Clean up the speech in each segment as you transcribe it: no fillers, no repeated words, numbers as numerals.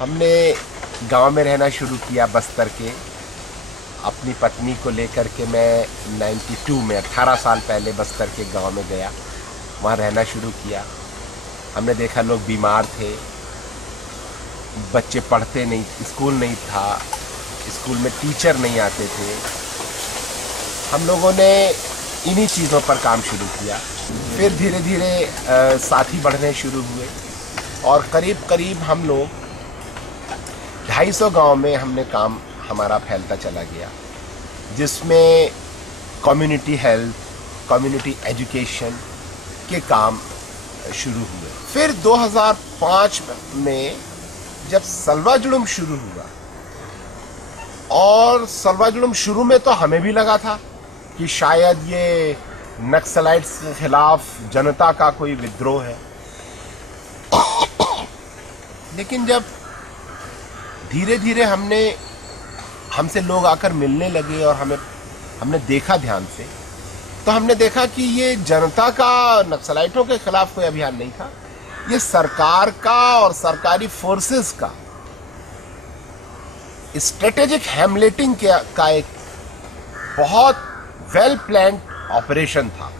हमने गांव में रहना शुरू किया बस्तर के। अपनी पत्नी को लेकर के मैं 92 में 18 साल पहले बस्तर के गांव में गया, वहाँ रहना शुरू किया। हमने देखा लोग बीमार थे, बच्चे पढ़ते नहीं, स्कूल नहीं था, स्कूल में टीचर नहीं आते थे। हम लोगों ने इन्हीं चीज़ों पर काम शुरू किया। फिर धीरे धीरे साथी बढ़ने शुरू हुए और करीब करीब हम लोग 250 गांव में हमने काम हमारा फैलता चला गया, जिसमें कम्युनिटी हेल्थ, कम्युनिटी एजुकेशन के काम शुरू हुए। फिर 2005 में जब सलवा जुलूम शुरू हुआ, और सलवा जुलूम शुरू में तो हमें भी लगा था कि शायद ये नक्सलाइट्स के खिलाफ जनता का कोई विद्रोह है, लेकिन जब धीरे धीरे हमसे लोग आकर मिलने लगे और हमने देखा ध्यान से, तो हमने देखा कि ये जनता का नक्सलाइटों के खिलाफ कोई अभियान नहीं था, ये सरकार का और सरकारी फोर्सेस का स्ट्रेटेजिक हैमलेटिंग का एक बहुत वेल प्लान्ड ऑपरेशन था।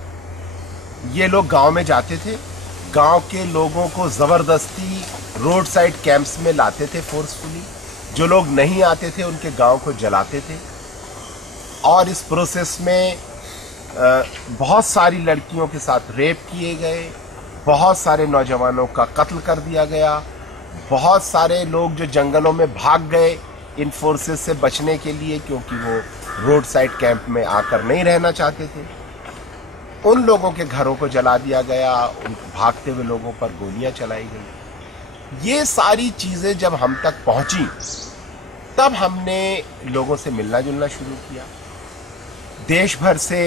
ये लोग गांव में जाते थे, गांव के लोगों को जबरदस्ती रोड साइड कैंप्स में लाते थे फोर्सफुली। जो लोग नहीं आते थे उनके गांव को जलाते थे, और इस प्रोसेस में बहुत सारी लड़कियों के साथ रेप किए गए, बहुत सारे नौजवानों का कत्ल कर दिया गया, बहुत सारे लोग जो जंगलों में भाग गए इन फोर्सेस से बचने के लिए, क्योंकि वो रोड साइड कैंप में आकर नहीं रहना चाहते थे, उन लोगों के घरों को जला दिया गया, उन भागते हुए लोगों पर गोलियां चलाई गई। ये सारी चीज़ें जब हम तक पहुंची, तब हमने लोगों से मिलना जुलना शुरू किया। देश भर से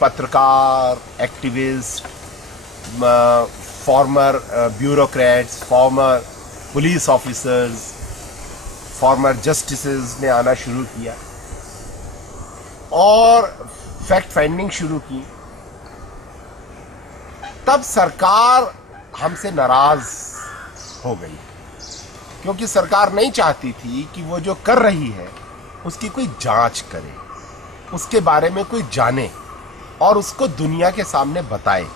पत्रकार, activist, farmer bureaucrats, farmer police officers, farmer justices ने आना शुरू किया और फैक्ट फाइंडिंग शुरू की। तब सरकार हमसे नाराज हो गई, क्योंकि सरकार नहीं चाहती थी कि वो जो कर रही है उसकी कोई जांच करे, उसके बारे में कोई जाने और उसको दुनिया के सामने बताए।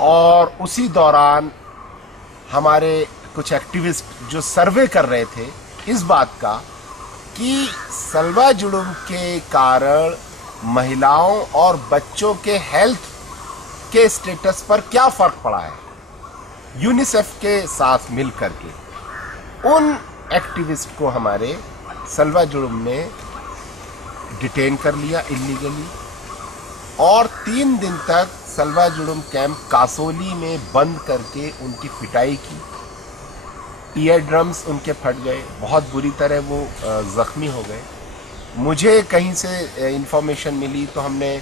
और उसी दौरान हमारे कुछ एक्टिविस्ट जो सर्वे कर रहे थे इस बात का कि सलवा जुलूम के कारण महिलाओं और बच्चों के हेल्थ के स्टेटस पर क्या फर्क पड़ा है, यूनिसेफ के साथ मिलकर के उन एक्टिविस्ट को हमारे सलवा जुलूम ने डिटेन कर लिया इल्लीगली, और 3 दिन तक सलवा जुलूम कैंप कासोली में बंद करके उनकी पिटाई की। ईयर ड्रम्स उनके फट गए, बहुत बुरी तरह वो जख्मी हो गए। मुझे कहीं से इंफॉर्मेशन मिली तो हमने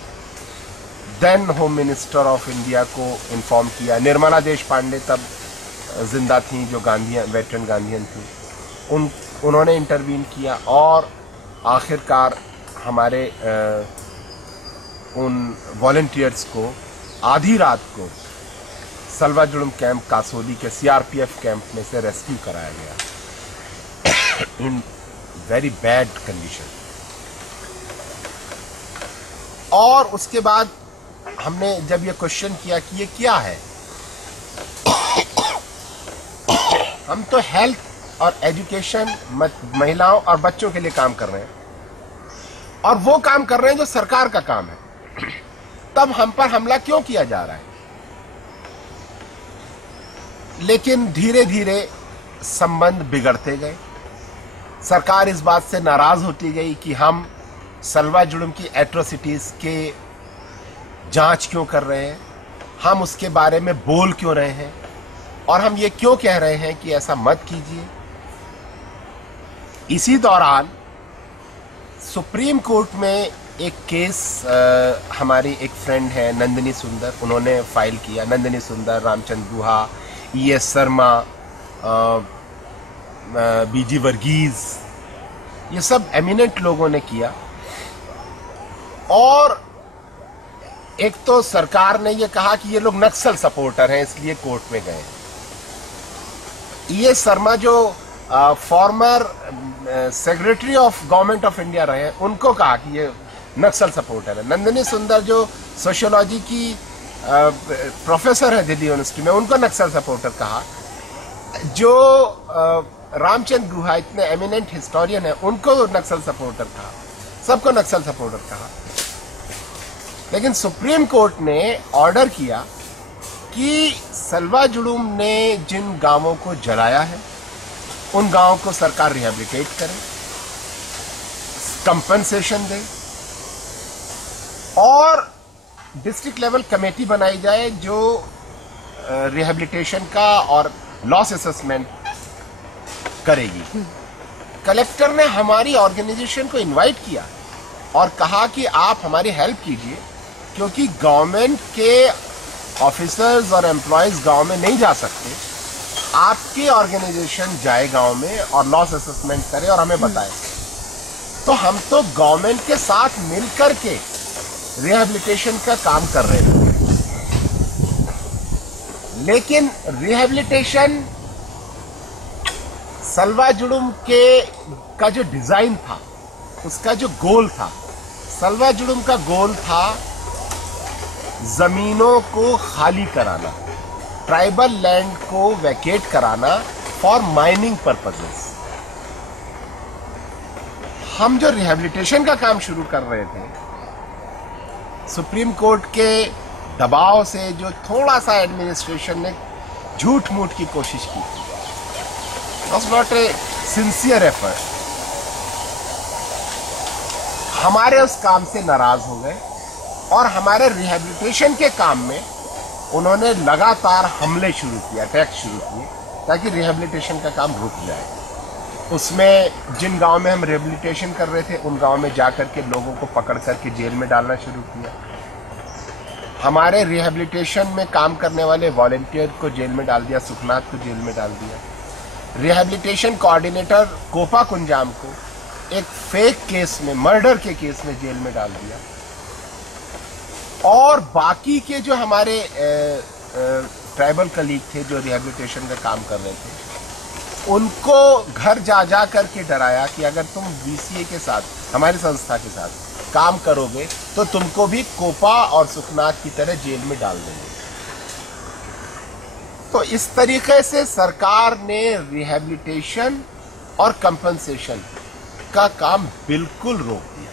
then home minister of India को इन्फॉर्म किया। निर्मला देश पांडे तब जिंदा थी, जो वेटरन गांधीयन थी, उन्होंने इंटरवीन किया, और आखिरकार हमारे उन वॉलंटियर्स को आधी रात को सलवा जुलूम कैंप कासोली के सीआरपीएफ कैंप में से रेस्क्यू कराया गया इन वेरी बैड कंडीशन। और उसके बाद हमने जब ये क्वेश्चन किया कि ये क्या है, हम तो हेल्थ और एजुकेशन, महिलाओं और बच्चों के लिए काम कर रहे हैं, और वो काम कर रहे हैं जो सरकार का काम है, तब हम पर हमला क्यों किया जा रहा है? लेकिन धीरे धीरे संबंध बिगड़ते गए। सरकार इस बात से नाराज होती गई कि हम सलवा जुलूम की एट्रोसिटीज के जांच क्यों कर रहे हैं, हम उसके बारे में बोल क्यों रहे हैं, और हम ये क्यों कह रहे हैं कि ऐसा मत कीजिए। इसी दौरान सुप्रीम कोर्ट में एक केस हमारी एक फ्रेंड है नंदिनी सुंदर, उन्होंने फाइल किया। नंदिनी सुंदर, रामचंद्र गुहा, ES शर्मा, बीजी वर्गीज, ये सब एमिनेंट लोगों ने किया। और एक तो सरकार ने ये कहा कि ये लोग नक्सल सपोर्टर हैं, इसलिए कोर्ट में गए। ES शर्मा जो former secretary of government of India रहे हैं, उनको कहा कि ये नक्सल सपोर्टर है। नंदिनी सुंदर जो सोशियोलॉजी की प्रोफेसर है दिल्ली यूनिवर्सिटी में, उनको नक्सल सपोर्टर कहा। जो रामचंद्र गुहा इतने एमिनेंट हिस्टोरियन है, उनको नक्सल सपोर्टर कहा। सबको नक्सल सपोर्टर कहा। लेकिन सुप्रीम कोर्ट ने ऑर्डर किया कि सलवा जुलूम ने जिन गांवों को जलाया है, उन गांवों को सरकार रिहेबिलिटेट करे, कंपनसेशन दे और डिस्ट्रिक्ट लेवल कमेटी बनाई जाए जो रिहेबिलिटेशन का और लॉस असेसमेंट करेगी। कलेक्टर ने हमारी ऑर्गेनाइजेशन को इनवाइट किया और कहा कि आप हमारी हेल्प कीजिए, क्योंकि गवर्नमेंट के ऑफिसर्स और एम्प्लॉयज गांव में नहीं जा सकते। आपकी ऑर्गेनाइजेशन जाए गांव में और लॉस असेसमेंट करे और हमें बताए। तो हम तो गवर्नमेंट के साथ मिलकर के रिहेबिलिटेशन का काम कर रहे थे, लेकिन रिहेबिलिटेशन सलवा जुलूम के का जो डिजाइन था, उसका जो गोल था, सलवा जुलूम का गोल था जमीनों को खाली कराना, ट्राइबल लैंड को वैकेट कराना फॉर माइनिंग पर्पसेस। हम जो रिहेबिलिटेशन का काम शुरू कर रहे थे, सुप्रीम कोर्ट के दबाव से जो थोड़ा सा एडमिनिस्ट्रेशन ने झूठ मूठ की कोशिश की थी, was not a sincere effort, हमारे उस काम से नाराज हो गए और हमारे रिहेबिलिटेशन के काम में उन्होंने लगातार हमले शुरू किए, अटैक शुरू किए, ताकि रिहेबिलिटेशन का काम रुक जाए। उसमें जिन गांव में हम रिहेबिलिटेशन कर रहे थे, उन गांव में जाकर के लोगों को पकड़ करके जेल में डालना शुरू किया। हमारे रिहेबिलिटेशन में काम करने वाले वॉलंटियर को जेल में डाल दिया, सुखनाथ को जेल में डाल दिया। रिहेबिलिटेशन कोऑर्डिनेटर कोपा कुंजाम को एक फेक केस में, मर्डर के केस में जेल में डाल दिया। और बाकी के जो हमारे ट्राइबल कलीग थे जो रिहेबिलिटेशन का काम कर रहे थे, उनको घर जा जा करके डराया कि अगर तुम BCA के साथ, हमारी संस्था के साथ काम करोगे तो तुमको भी कोपा और सुखनाथ की तरह जेल में डाल देंगे। तो इस तरीके से सरकार ने रिहेबिलिटेशन और कंपनसेशन का काम बिल्कुल रोक दिया।